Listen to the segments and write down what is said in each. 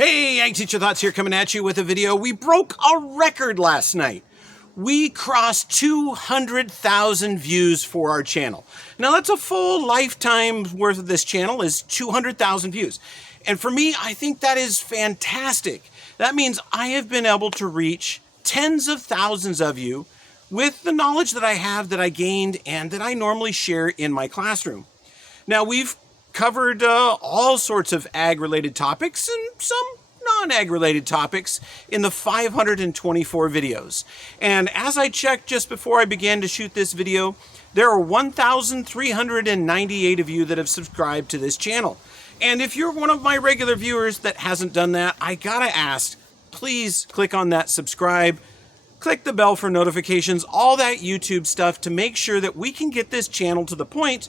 Hey, Ag Teacher Thoughts here, coming at you with a video. We broke a record last night. We crossed 200,000 views for our channel. Now that's a full lifetime worth of this channel is 200,000 views. And for me, I think that is fantastic. That means I have been able to reach tens of thousands of you with the knowledge that I have, that I gained, and that I normally share in my classroom. Now we've covered all sorts of ag-related topics and some non-ag related topics in the 524 videos. And as I checked just before I began to shoot this video, there are 1,398 of you that have subscribed to this channel. And if you're one of my regular viewers that hasn't done that, I gotta ask, please click on that subscribe, click the bell for notifications, all that YouTube stuff to make sure that we can get this channel to the point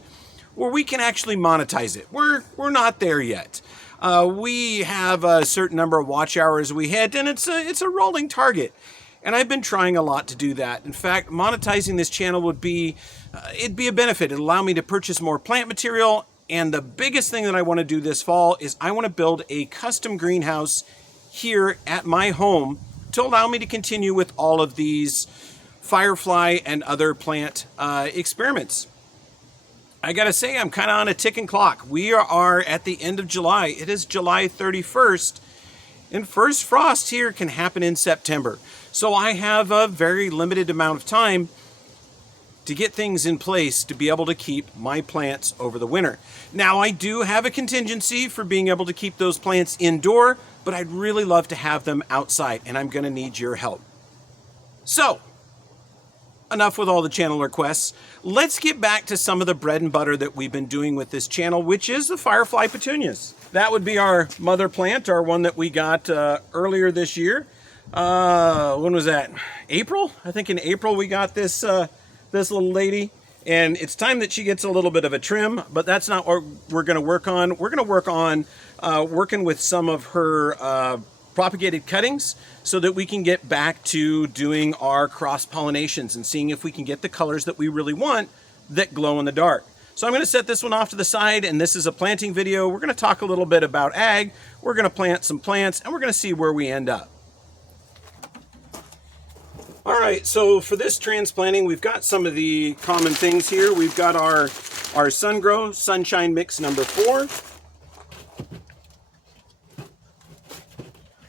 where we can actually monetize it. We're not there yet. We have a certain number of watch hours we hit, and it's a rolling target. And I've been trying a lot to do that. In fact, monetizing this channel would be, it'd be a benefit. It'd allow me to purchase more plant material. And the biggest thing that I want to do this fall is I want to build a custom greenhouse here at my home to allow me to continue with all of these Firefly and other plant experiments. I gotta say, I'm kind of on a ticking clock. We are at the end of July. It is July 31st, and first frost here can happen in September. So I have a very limited amount of time to get things in place to be able to keep my plants over the winter. Now, I do have a contingency for being able to keep those plants indoor, but I'd really love to have them outside, and I'm gonna need your help. So, enough with all the channel requests. Let's get back to some of the bread and butter that we've been doing with this channel, which is the Firefly Petunias. That would be our mother plant, our one that we got earlier this year. When was that? April? I think in April we got this this little lady, and it's time that she gets a little bit of a trim, but that's not what we're going to work on. We're going to work on working with some of her propagated cuttings so that we can get back to doing our cross pollinations and seeing if we can get the colors that we really want that glow in the dark. So I'm going to set this one off to the side, and this is a planting video. We're going to talk a little bit about ag. We're going to plant some plants, and we're going to see where we end up. All right, so for this transplanting, we've got some of the common things here. We've got our SunGrow Sunshine Mix number 4.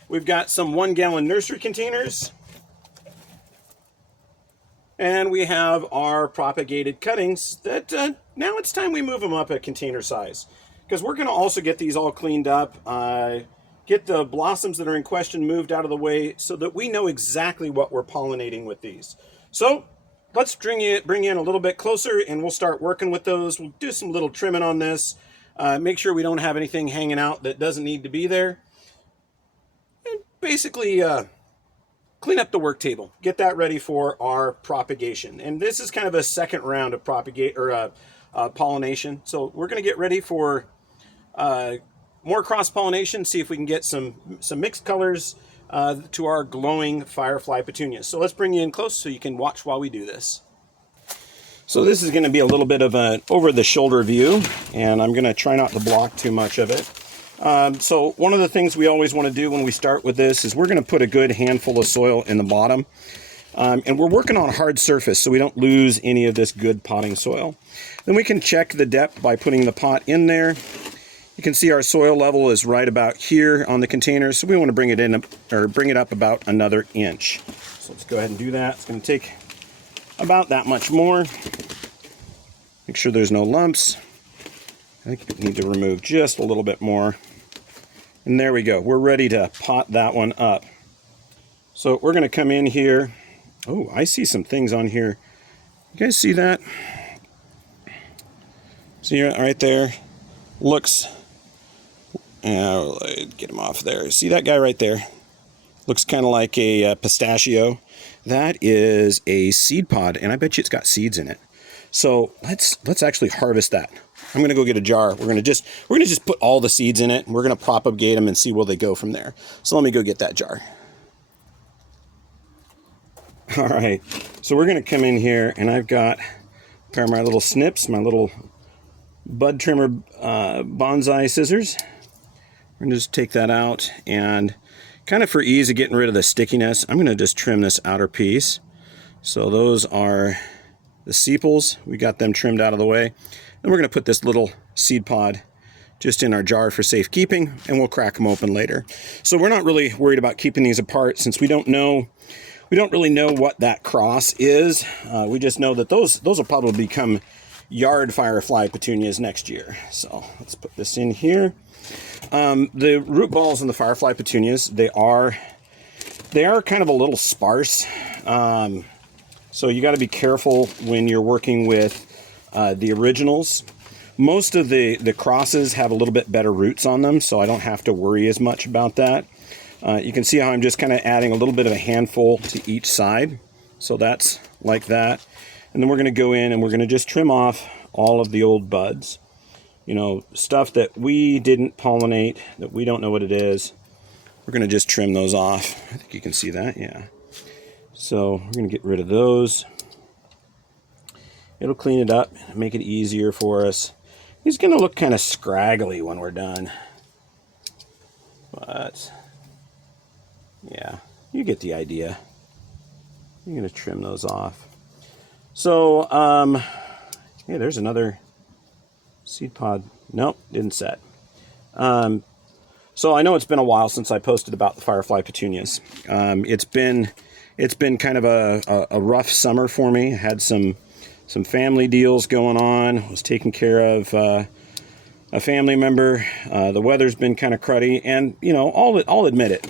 We've got some 1-gallon nursery containers. And we have our propagated cuttings that now it's time we move them up a container size. Because we're going to also get these all cleaned up, get the blossoms that are in question moved out of the way so that we know exactly what we're pollinating with these. So let's bring in a little bit closer and we'll start working with those. We'll do some little trimming on this. Make sure we don't have anything hanging out that doesn't need to be there. Basically clean up the work table, get that ready for our propagation. And this is kind of a second round of pollination. So we're going to get ready for more cross pollination, see if we can get some mixed colors to our glowing Firefly Petunias. So let's bring you in close so you can watch while we do this. So this is going to be a little bit of an over the shoulder view, and I'm going to try not to block too much of it. So one of the things we always want to do when we start with this is we're going to put a good handful of soil in the bottom. And we're working on a hard surface so we don't lose any of this good potting soil. Then we can check the depth by putting the pot in there. You can see our soil level is right about here on the container, so we want to bring it in or bring it up about another inch. So let's go ahead and do that. It's going to take about that much more. Make sure there's no lumps. I think we need to remove just a little bit more. And there we go. We're ready to pot that one up. So we're going to come in here. Oh, I see some things on here. You guys see that? See right there? Looks, get him off there. See that guy right there? Looks kind of like a pistachio. That is a seed pod, and I bet you it's got seeds in it. So let's actually harvest that. I'm going to go get a jar. We're going to just put all the seeds in it, and we're going to propagate them and see where they go from there. So let me go get that jar. All right, so we're going to come in here, and I've got a pair of my little snips, my little bud trimmer bonsai scissors. We're gonna just take that out, and kind of for ease of getting rid of the stickiness, I'm gonna just trim this outer piece. So those are the sepals. We got them trimmed out of the way. Then we're gonna put this little seed pod just in our jar for safekeeping, and we'll crack them open later. So we're not really worried about keeping these apart since we don't really know what that cross is. We just know that those will probably become yard Firefly Petunias next year. So let's put this in here. The root balls in the Firefly Petunias, they are kind of a little sparse. So you got to be careful when you're working with the originals. Most of the crosses have a little bit better roots on them, so I don't have to worry as much about that. You can see how I'm just kind of adding a little bit of a handful to each side. So that's like that. And then we're going to go in and we're going to just trim off all of the old buds. You know, stuff that we didn't pollinate, that we don't know what it is. We're going to just trim those off. I think you can see that, yeah. So we're going to get rid of those. It'll clean it up, make it easier for us. He's going to look kind of scraggly when we're done. But, yeah, you get the idea. I'm going to trim those off. So, hey, there's another seed pod. Nope, didn't set. So I know it's been a while since I posted about the Firefly Petunias. It's been kind of a rough summer for me. I had some family deals going on. I was taking care of a family member. The weather's been kind of cruddy, and you know, I'll admit it.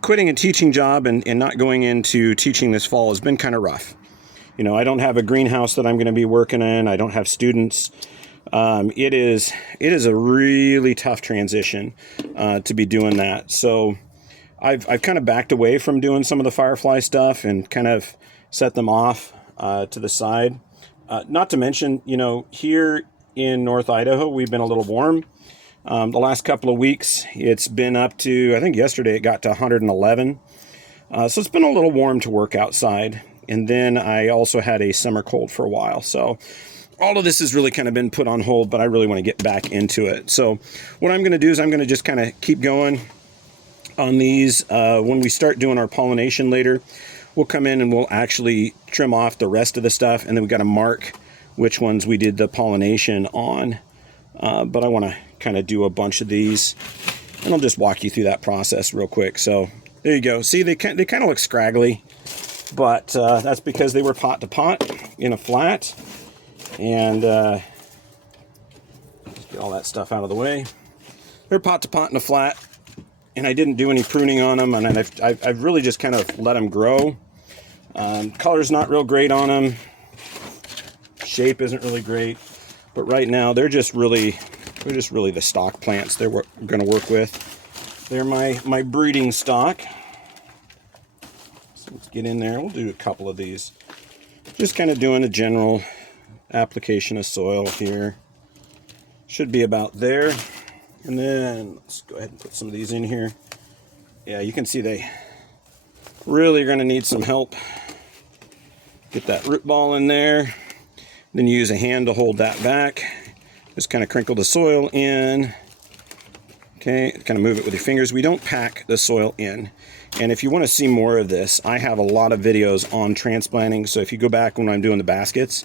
Quitting a teaching job and not going into teaching this fall has been kind of rough. You know, I don't have a greenhouse that I'm going to be working in. I don't have students. It is a really tough transition to be doing that. So I've kind of backed away from doing some of the Firefly stuff and kind of set them off to the side. Not to mention, you know, here in North Idaho, we've been a little warm. The last couple of weeks, it's been up to, I think yesterday it got to 111. So it's been a little warm to work outside. And then I also had a summer cold for a while. So all of this has really kind of been put on hold, but I really want to get back into it. So what I'm going to do is I'm going to just kind of keep going on these. When we start doing our pollination later, we'll come in and we'll actually trim off the rest of the stuff. And then we got to mark which ones we did the pollination on. But I want to kind of do a bunch of these, and I'll just walk you through that process real quick. So there you go. See, they kind of look scraggly, but that's because they were pot to pot in a flat. And just get all that stuff out of the way. They're pot to pot in a flat, and I didn't do any pruning on them, and I've really just kind of let them grow. Color's not real great on them. Shape isn't really great, but right now they're just really the stock plants we're going to work with. They're my breeding stock. So let's get in there. We'll do a couple of these. Just kind of doing a general application of soil here. Should be about there. And then let's go ahead and put some of these in here. Yeah, you can see they really are going to need some help. Get that root ball in there. Then you use a hand to hold that back. Just kind of crinkle the soil in. Okay, kind of move it with your fingers. We don't pack the soil in. And if you want to see more of this, I have a lot of videos on transplanting. So if you go back when I'm doing the baskets,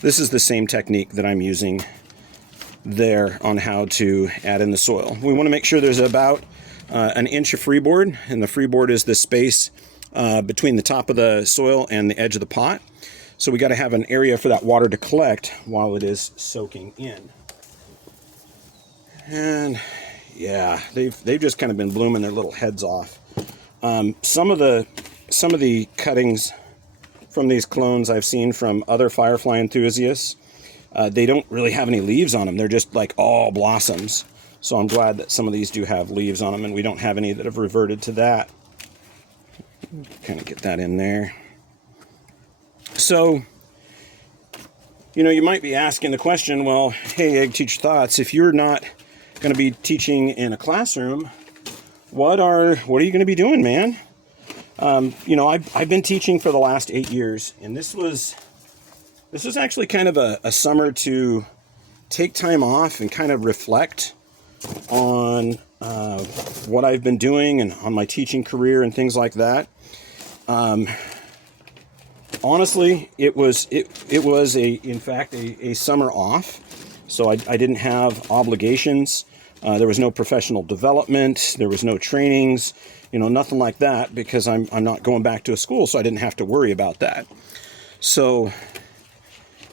this is the same technique that I'm using there on how to add in the soil. We want to make sure there's about an inch of freeboard, and the freeboard is the space between the top of the soil and the edge of the pot. So we got to have an area for that water to collect while it is soaking in. And yeah, they've just kind of been blooming their little heads off. Some of the cuttings from these clones I've seen from other Firefly enthusiasts, they don't really have any leaves on them. They're just like all blossoms. So I'm glad that some of these do have leaves on them, and we don't have any that have reverted to that. Kind of get that in there. So, you know, you might be asking the question, well, hey, Egg Teacher Thoughts, if you're not going to be teaching in a classroom, what are you going to be doing, man? You know, I've been teaching for the last 8 years, and this was actually kind of a summer to take time off and kind of reflect on what I've been doing and on my teaching career and things like that. Honestly, it was in fact a summer off, so I didn't have obligations. There was no professional development. There was no trainings, nothing like that, because I'm not going back to a school, so I didn't have to worry about that. So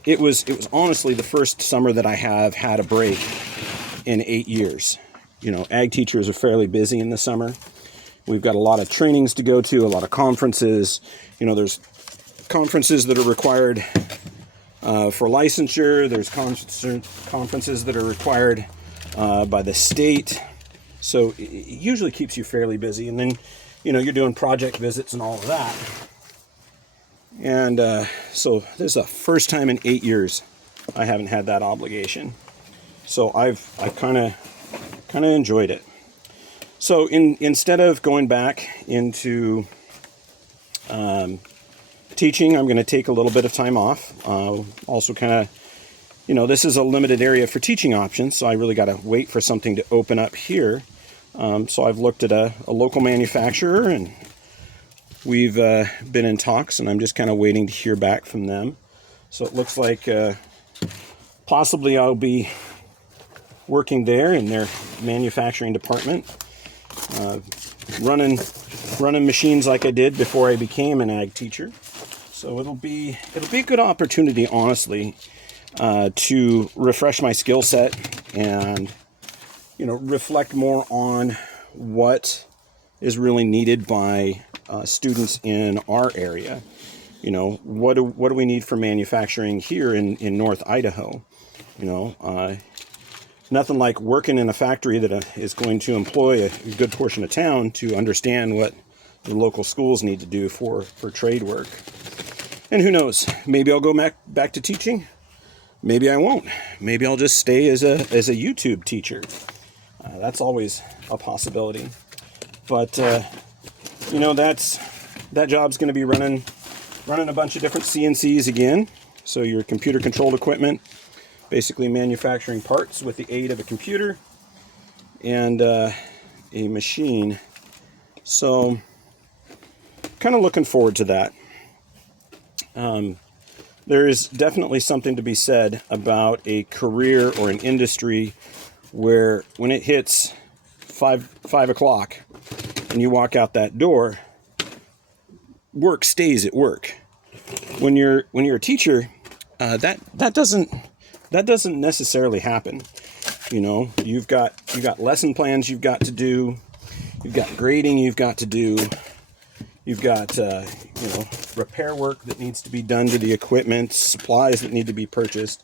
it was honestly the first summer that I have had a break in 8 years. Ag teachers are fairly busy in the summer. We've got a lot of trainings to go to, a lot of conferences. There's conferences that are required for licensure. There's conferences that are required by the state. So it usually keeps you fairly busy. And then, you're doing project visits and all of that. And so this is the first time in 8 years I haven't had that obligation. So I've kind of enjoyed it. So instead of going back into teaching, I'm going to take a little bit of time off. Also kind of, this is a limited area for teaching options, so I really got to wait for something to open up here. So I've looked at a local manufacturer, and we've been in talks, and I'm just kind of waiting to hear back from them. So it looks like possibly I'll be working there in their manufacturing department, running machines like I did before I became an ag teacher. So it'll be a good opportunity, honestly, to refresh my skill set and reflect more on what is really needed by students in our area. What do we need for manufacturing here in North Idaho? Nothing like working in a factory that is going to employ a good portion of town to understand what the local schools need to do for trade work. And who knows, maybe I'll go back to teaching. Maybe I won't. Maybe I'll just stay as a YouTube teacher. That's always a possibility. But that job's going to be running a bunch of different CNCs again. So your computer controlled equipment, basically manufacturing parts with the aid of a computer and a machine. So kind of looking forward to that. There is definitely something to be said about a career or an industry where when it hits 5 o'clock and you walk out that door, work stays at work. When you're a teacher, that doesn't necessarily happen. You've got lesson plans you've got to do, you've got grading you've got to do, you've got repair work that needs to be done to the equipment, supplies that need to be purchased.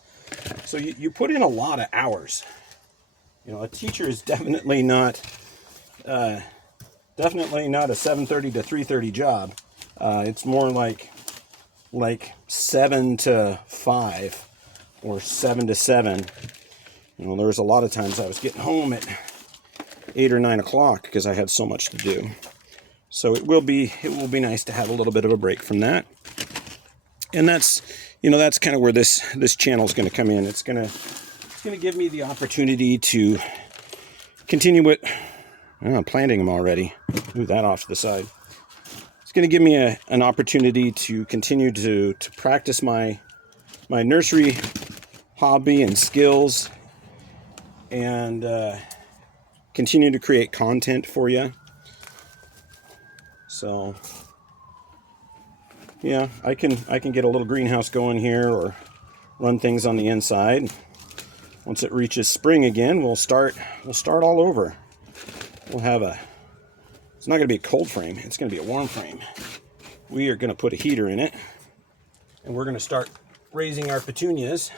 So you put in a lot of hours. A teacher is definitely not a 7:30 to 3:30 job. It's more like 7 to 5 or 7 to 7. There was a lot of times I was getting home at 8 or 9 o'clock because I had so much to do. So it will be nice to have a little bit of a break from that. And that's kind of where this channel is going to come in. It's going to give me the opportunity to continue with I'm planting them already. Move that off to the side. It's going to give me an opportunity to continue to practice my nursery hobby and skills, and continue to create content for you. So yeah, I can get a little greenhouse going here or run things on the inside. Once it reaches spring again, we'll start all over. We'll have it's not going to be a cold frame, it's going to be a warm frame. We are going to put a heater in it, and we're going to start raising our petunias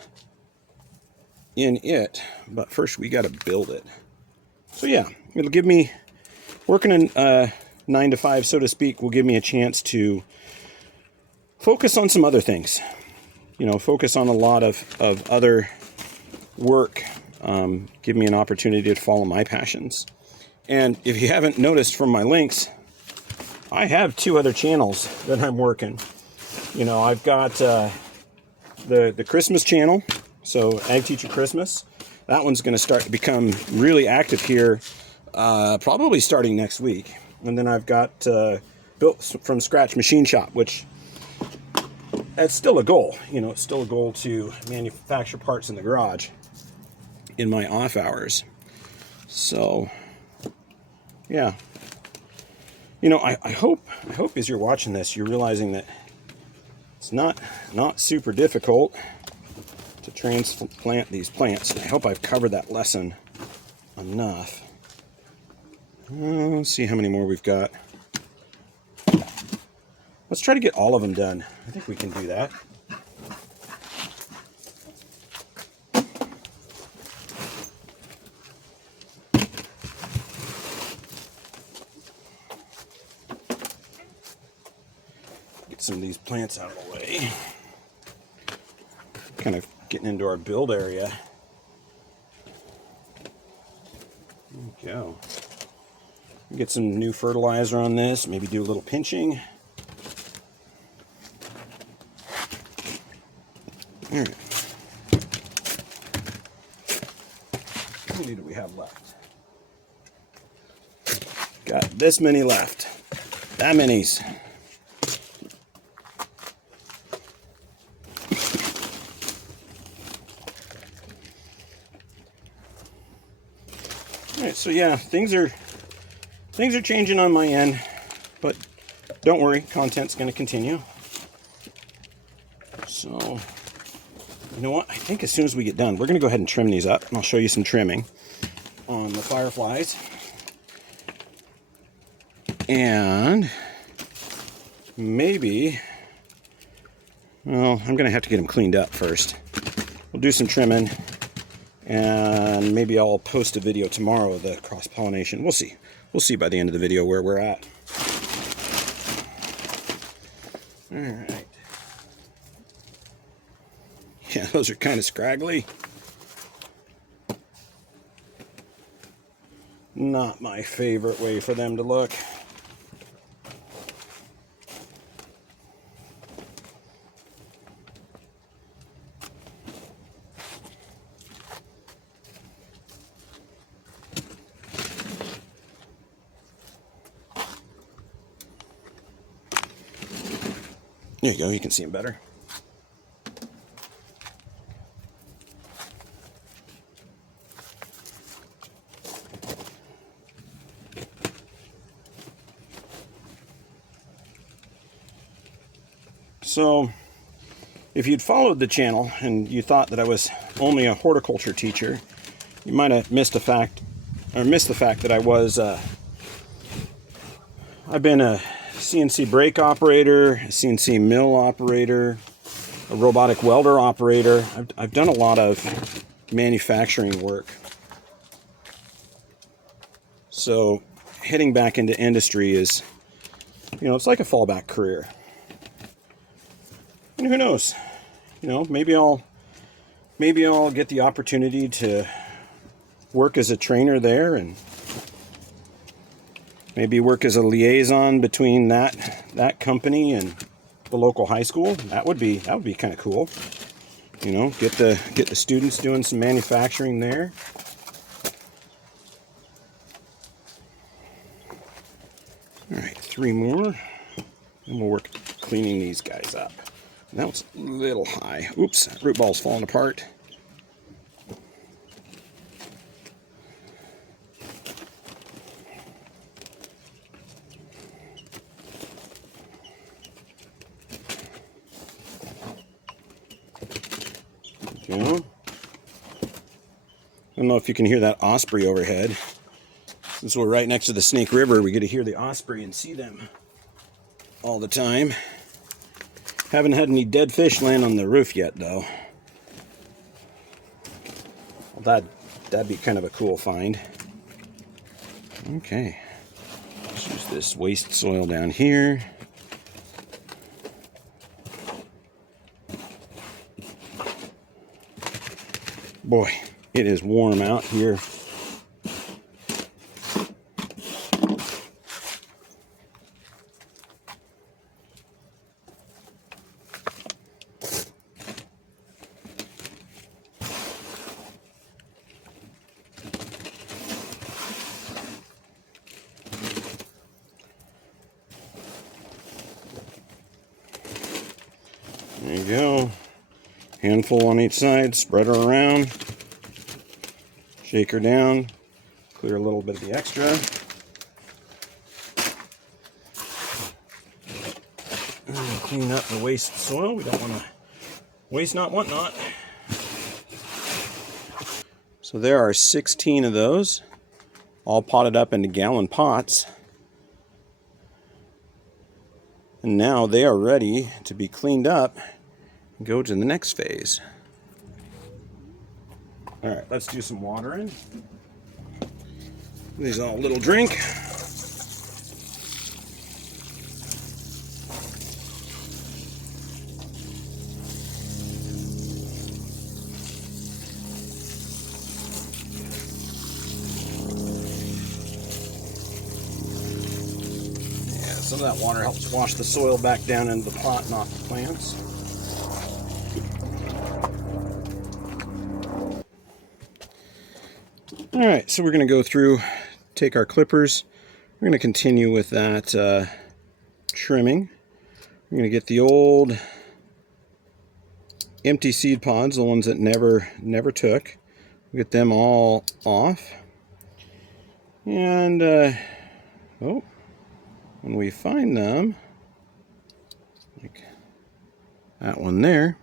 in it. But first we got to build it. So yeah, it'll give me, working in 9 to 5, so to speak, will give me a chance to focus on some other things. Focus on a lot of other work. Give me an opportunity to follow my passions. And if you haven't noticed from my links, I have 2 other channels that I'm working. I've got the Christmas channel, so Ag Teacher Christmas. That one's going to start to become really active here, probably starting next week. And then I've got built from scratch machine shop, which that's still a goal. You know, it's still a goal to manufacture parts in the garage in my off hours. So, yeah. You know, I hope as you're watching this, you're realizing that it's not super difficult to transplant these plants. I hope I've covered that lesson enough. Let's see how many more we've got. Let's try to get all of them done. I think we can do that. Get some of these plants out of the way. Kind of getting into our build area. There we go. Get some new fertilizer on this, maybe do a little pinching. All right. How many do we have left? Got this many left. That many's. All right, so yeah, things are changing on my end, but don't worry, content's going to continue. So, you know what? I think as soon as we get done, we're going to go ahead and trim these up, and I'll show you some trimming on the Fireflies. And maybe, well, I'm going to have to get them cleaned up first. We'll do some trimming, and maybe I'll post a video tomorrow of the cross-pollination. We'll see. We'll see by the end of the video where we're at. All right. Yeah, those are kind of scraggly. Not my favorite way for them to look. There you go, you can see them better. So, if you'd followed the channel and you thought that I was only a horticulture teacher, you might have missed the fact that I was, I've been a CNC brake operator, a CNC mill operator, a robotic welder operator. I've done a lot of manufacturing work. So heading back into industry is, you know, it's like a fallback career. And who knows? You know, maybe I'll get the opportunity to work as a trainer there, and maybe work as a liaison between that company and the local high school. That would be kind of cool. You know, get the students doing some manufacturing there. All right, 3 more, and we'll work cleaning these guys up. And that was a little high. Oops, root ball's falling apart. I don't know if you can hear that osprey overhead. Since we're right next to the Snake River, we get to hear the osprey and see them all the time. Haven't had any dead fish land on the roof yet, though. Well, that'd be kind of a cool find. Okay. Let's use this waste soil down here. Boy, it is warm out here. we go. Handful on each side, spread her around, shake her down, clear a little bit of the extra. And clean up the waste soil. We don't want to waste not, want not. So there are 16 of those, all potted up into gallon pots. And now they are ready to be cleaned up and go to the next phase. All right, let's do some watering. These all a little drink. Yeah, some of that water helps wash the soil back down into the pot and off the plants. All right, so we're going to go through, take our clippers. We're going to continue with that trimming. We're going to get the old empty seed pods, the ones that never took. Get them all off. And when we find them, like that one there,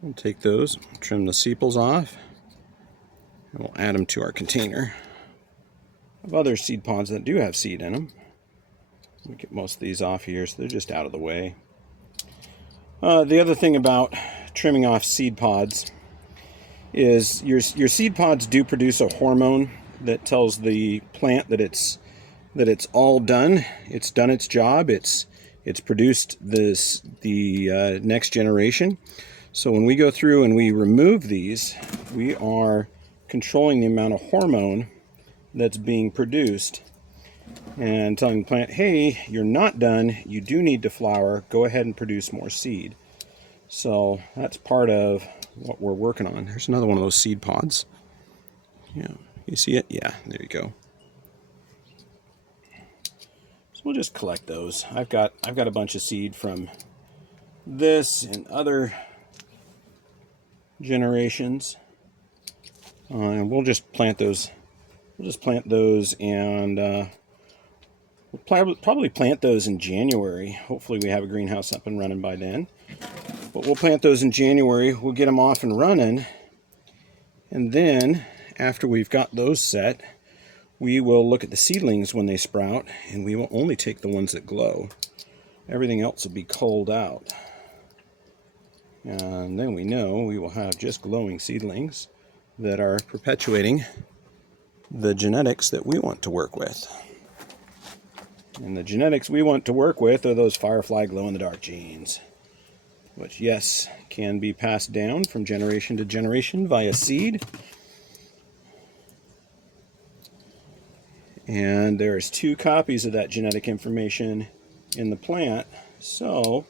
we'll take those, trim the sepals off. And we'll add them to our container of other seed pods that do have seed in them. We get most of these off here, so they're just out of the way. The other thing about trimming off seed pods is your seed pods do produce a hormone that tells the plant that it's all done. It's done its job. It's produced the next generation. So when we go through and we remove these, we are controlling the amount of hormone that's being produced and telling the plant, hey, you're not done, you do need to flower, go ahead and produce more seed. So that's part of what we're working on. There's another one of those seed pods. Yeah, you see it? Yeah, there you go. So we'll just collect those. I've got a bunch of seed from this and other generations. And we'll just plant those. We'll just plant those, and we'll probably plant those in January. Hopefully we have a greenhouse up and running by then. But we'll plant those in January. We'll get them off and running. And then, after we've got those set, we will look at the seedlings when they sprout, and we will only take the ones that glow. Everything else will be culled out. And then we know we will have just glowing seedlings that are perpetuating the genetics that we want to work with. And the genetics we want to work with are those Firefly glow-in-the-dark genes, which, yes, can be passed down from generation to generation via seed. And there's 2 copies of that genetic information in the plant, so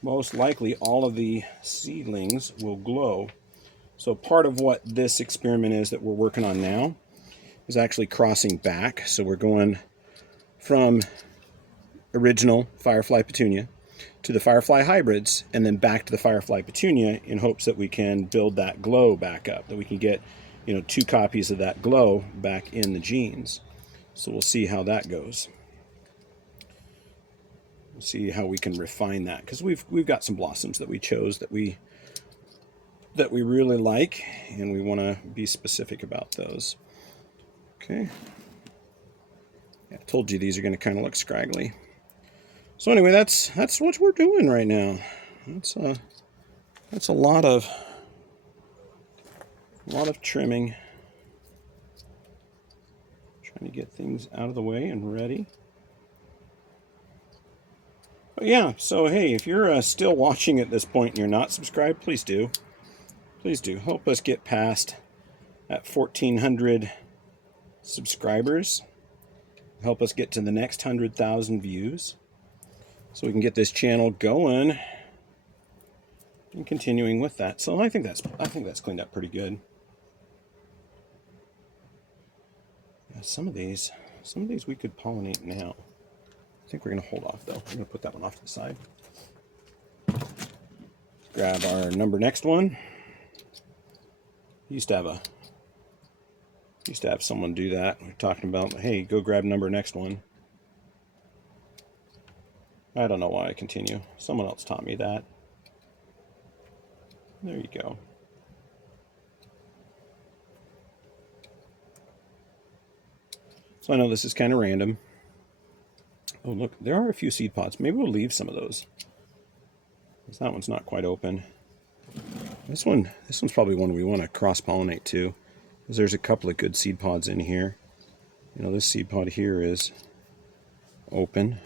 most likely all of the seedlings will glow. So part of what this experiment is that we're working on now is actually crossing back. So we're going from original Firefly Petunia to the Firefly hybrids, and then back to the Firefly Petunia in hopes that we can build that glow back up, that we can get 2 copies of that glow back in the genes. So we'll see how that goes. We'll see how we can refine that, because we've got some blossoms that we chose that we really like, and we want to be specific about those. Okay. Yeah, I told you these are going to kind of look scraggly. So anyway, that's what we're doing right now. That's a lot of trimming. Trying to get things out of the way and ready. But yeah, so hey, if you're still watching at this point and you're not subscribed, please do. Please do. Help us get past that 1,400 subscribers. Help us get to the next 100,000 views, so we can get this channel going and continuing with that. So I think that's cleaned up pretty good. Yeah, some of these we could pollinate now. I think we're going to hold off though. I'm going to put that one off to the side. grab our next one. Used to have someone do that. We're talking about, hey, go grab next one. I don't know why I continue. Someone else taught me that. There you go. So I know this is kind of random. Oh, look, there are a few seed pods. Maybe we'll leave some of those. That one's not quite open. This one's probably one we want to cross-pollinate too, because there's a couple of good seed pods in here. You know, this seed pod here is open.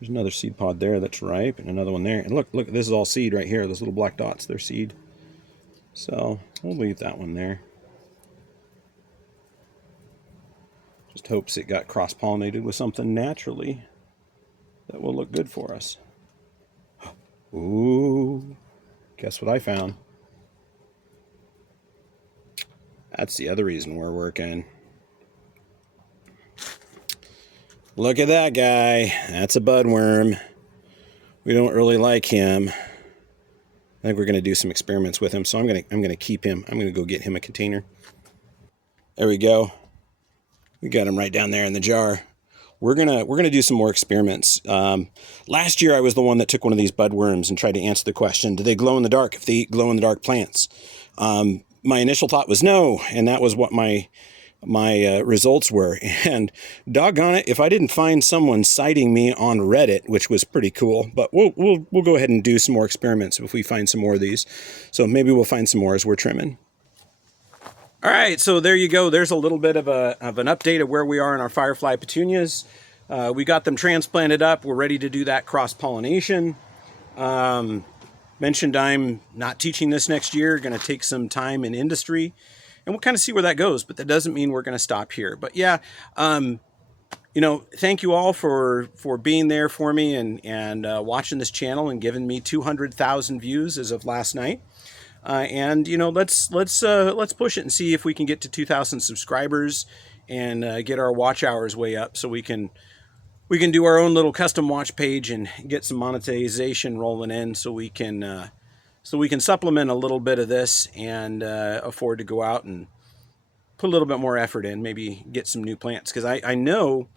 There's another seed pod there that's ripe, and another one there. And look, this is all seed right here. Those little black dots, they're seed. So we'll leave that one there. Just hopes it got cross-pollinated with something naturally that will look good for us. Ooh, guess what I found? That's the other reason we're working. Look at that guy. That's a budworm. We don't really like him. I think we're going to do some experiments with him, so I'm going to keep him. I'm going to go get him a container. There we go. We got him right down there in the jar. We're gonna do some more experiments. Last year I was the one that took one of these budworms and tried to answer the question: do they glow in the dark if they eat glow in the dark plants? My initial thought was no, and that was what my results were. And doggone it, if I didn't find someone citing me on Reddit, which was pretty cool. But we'll go ahead and do some more experiments if we find some more of these. So maybe we'll find some more as we're trimming. All right, so there you go. There's a little bit of an update of where we are in our Firefly Petunias. We got them transplanted up. We're ready to do that cross-pollination. Mentioned I'm not teaching this next year. Going to take some time in industry, and we'll kind of see where that goes. But that doesn't mean we're going to stop here. But yeah, you know, thank you all for being there for me and watching this channel and giving me 200,000 views as of last night. And you know, let's push it and see if we can get to 2,000 subscribers and get our watch hours way up, so we can do our own little custom watch page and get some monetization rolling in, so we can supplement a little bit of this and afford to go out and put a little bit more effort in, maybe get some new plants, because I know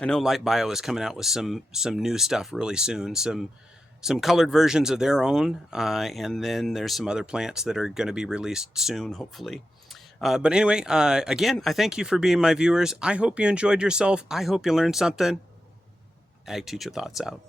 Light Bio is coming out with some new stuff really soon, some colored versions of their own, and then there's some other plants that are going to be released soon, hopefully. But anyway, again, I thank you for being my viewers. I hope you enjoyed yourself. I hope you learned something. Ag Teacher Thoughts out.